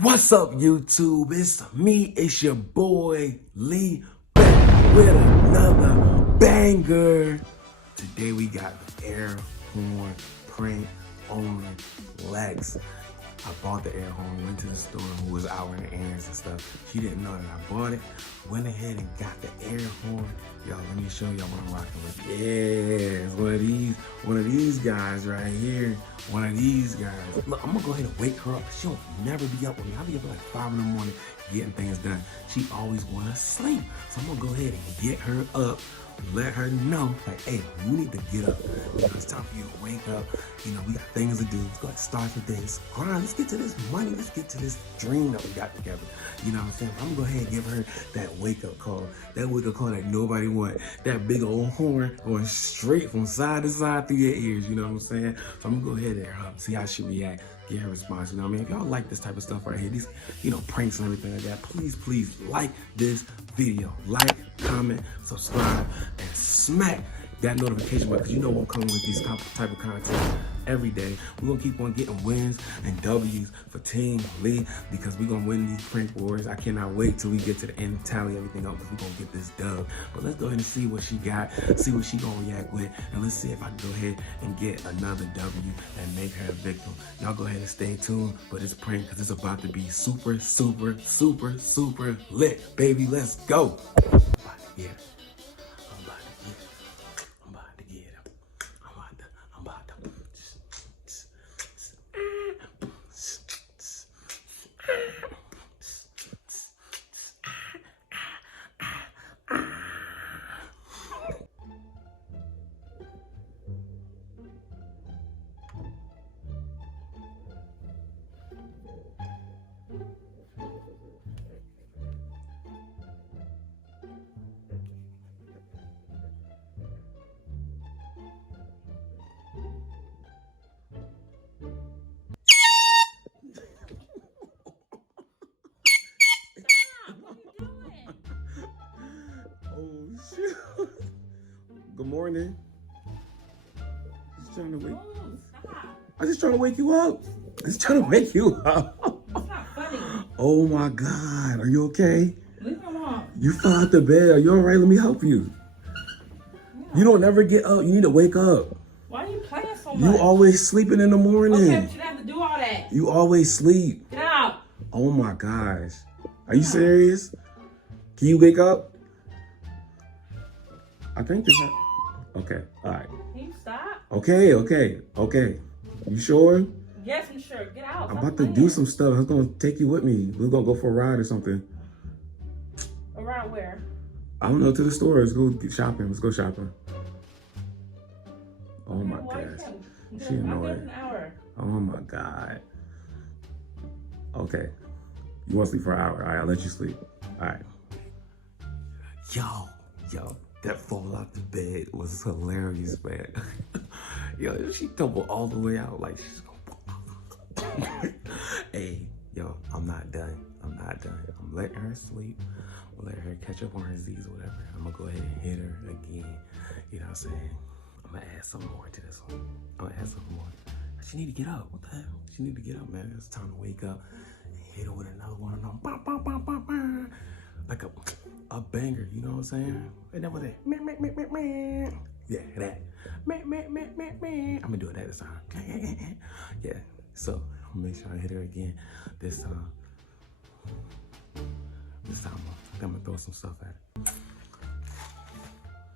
What's up, YouTube? It's me, it's your boy Lee, back with another banger. Today we got the air horn prank on Lex. I bought the air horn, went to the store, who was out running errands and stuff. She didn't know that I bought it. Went ahead and got the air horn. Y'all, let me show y'all what I'm rocking with. Yeah, it's one of these guys right here. One of these guys. Look, I'm gonna go ahead and wake her up. She'll never be up with me. I'll be up at like 5 in the morning getting things done. She always wanna sleep. So I'm gonna go ahead and get her up. Let her know, like, hey, you need to get up. It's time for you to wake up. You know, we got things to do. Let's go ahead and start the day. Let's grind. Let's get to this money. Let's get to this dream that we got together. You know what I'm saying? I'm gonna go ahead and give her that wake-up call. That wake-up call that nobody want. That big old horn going straight from side to side through your ears. You know what I'm saying? So I'm gonna go ahead and see how she react. Get her response. You know what I mean? If y'all like this type of stuff right here, these, pranks and everything like that, please like this video. Like, comment, subscribe, and smack that notification button, because you know we're coming with these type of content every day. We're gonna keep on getting wins and W's for Team Lee, because we're gonna win these prank wars. I cannot wait till we get to the end and tally everything up, because we're gonna get this dub. But let's go ahead and see what she got, see what she gonna react with, and let's see if I can go ahead and get another W and make her a victim. Y'all go ahead and stay tuned for this prank, because it's about to be super lit, baby. Let's go. I'm about to get it. I'm about to get it. I'm about to get it. I'm about to. Oh shoot. Good morning. Just trying to wake. I'm just trying to wake you up. Just trying to wake you up. It's not funny. Oh my God. Are you okay? Leave him alone. You fell out the bed. Are you all right? Let me help you. Yeah. You don't ever get up. You need to wake up. Why are you playing so much? You always sleeping in the morning. Okay, but you don't have to do all that. You always sleep. Get out. Oh my gosh. Are you serious? Can you wake up? I think this. Okay. All right. Can you stop? Okay. You sure? Yes, I'm sure. Get out. I'm Stop about to playing. do some stuff. I'm gonna take you with me. We're gonna go for a ride or something. Around where? I don't know, to the store. Let's go get shopping. Let's go shopping. Oh my Why gosh. you She can't? I'll annoyed. give it an hour. Oh my God. Okay. You want to sleep for an hour? All right, I'll let you sleep. All right. Yo, that fall out the bed was hilarious, man. Yo, she tumbled all the way out like she's gonna. Hey, yo, I'm not done. I'm letting her sleep. I'm letting her catch up on her Z's or whatever. I'm gonna go ahead and hit her again. You know what I'm saying? I'm gonna add some more to this one. I'm gonna add some more. She need to get up. What the hell? She need to get up, man. It's time to wake up and hit her with another one of them. Bah, bah, bah, bah, bah. Like a banger, you know what I'm saying? And that was it. Meh, meh, meh, meh, meh. Yeah, that. Meh, meh, meh, meh, meh. I'm gonna do it that this time. Yeah. So I'm gonna make sure I hit her again. This time I'm gonna throw some stuff at her.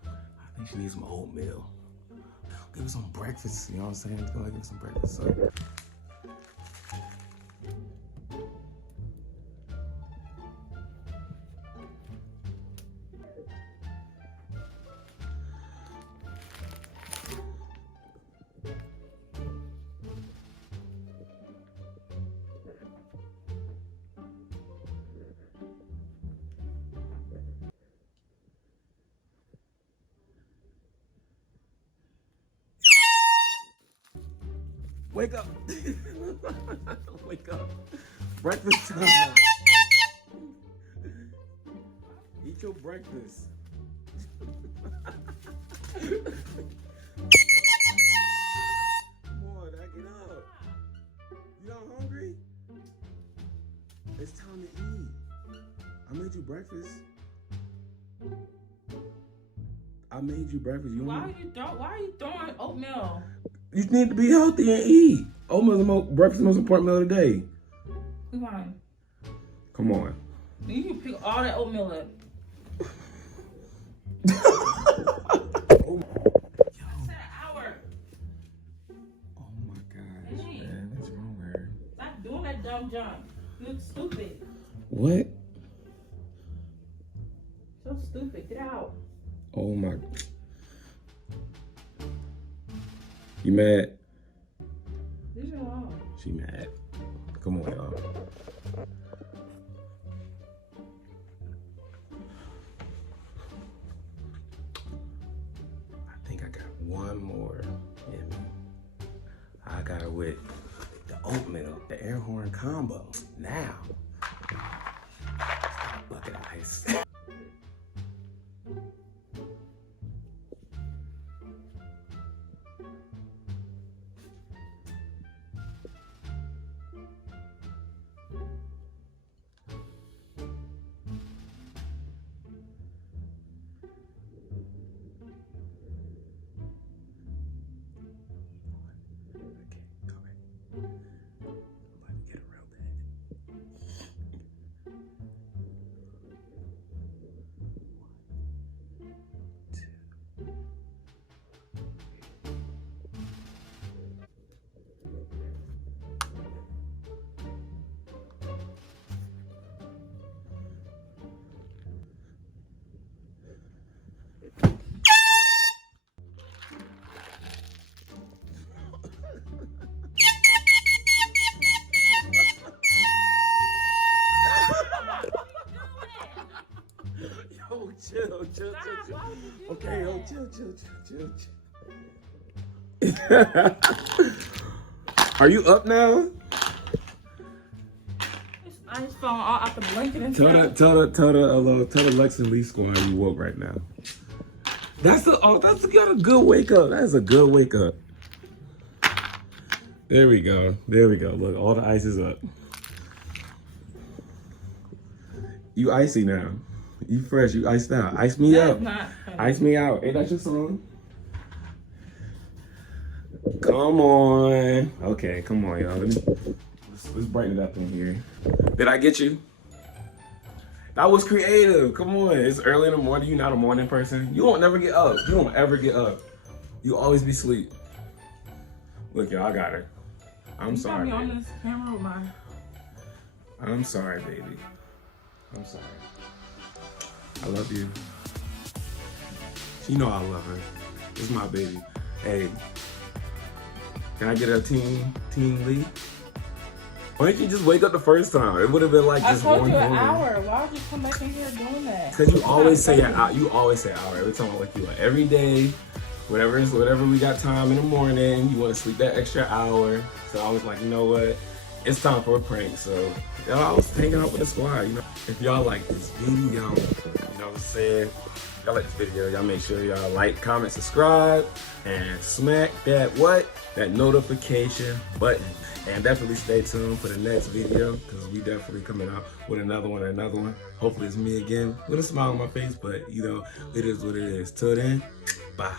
I think she needs some oatmeal. Give her some breakfast, you know what I'm saying? Go ahead, give her some breakfast. So. Wake up. Wake up. Breakfast time. Eat your breakfast. Come on, get up. You not hungry? It's time to eat. I made you breakfast. I made you breakfast. Why are you throwing oatmeal? You need to be healthy and eat. Oatmeal's breakfast is the most important meal of the day. Come on. Come on. You can pick all that oatmeal up. Oh, It's an hour. oh my gosh, Hey. man. What's wrong with her? Stop doing that dumb jump. You look stupid. What? So stupid. Get out. Oh my. You mad? Leave me alone. She mad. Come on, y'all. I think I got one more in me. I got it with the oatmeal, the air horn combo. Now, a bucket of ice. Yo, chill. Stop. Why would you do Okay, yo, that? chill. Are you up now? This ice falling all out the blanket and Tell stuff. the Lex and Lee squad you woke right now. That's got a good wake up. That's a good wake up. There we go. Look, all the ice is up. You icy now. You fresh. You iced out. Ice me That up. is not funny. Ice me out. Ain't that your song? Come on. Okay, come on, y'all. Let's brighten it up in here. Did I get you? That was creative. Come on. It's early in the morning. You're not a morning person. You won't never get up. You won't ever get up. You always be asleep. Look, y'all, I got her. I'm You got sorry. me on Baby. this camera with my. I'm sorry, baby. I'm sorry. I love you. She know I love her. This is my baby. Hey, can I get a team Lee? Why didn't you just wake up the first time? It would have been like I just told one you an morning. hour. Why would you come back in here doing that? Cause you always say an hour. You always say hour every time I wake you up. Every day, whatever we got time in the morning, you want to sleep that extra hour. So I was like, you know what? It's time for a prank. So y'all, I was hanging out with the squad. You know, if y'all like this video, you know what I'm saying? Y'all like this video, y'all make sure y'all like, comment, subscribe, and smack that notification button. And definitely stay tuned for the next video, because we definitely coming out with another one. Hopefully it's me again with a smile on my face, but you know, it is what it is. Till then, bye.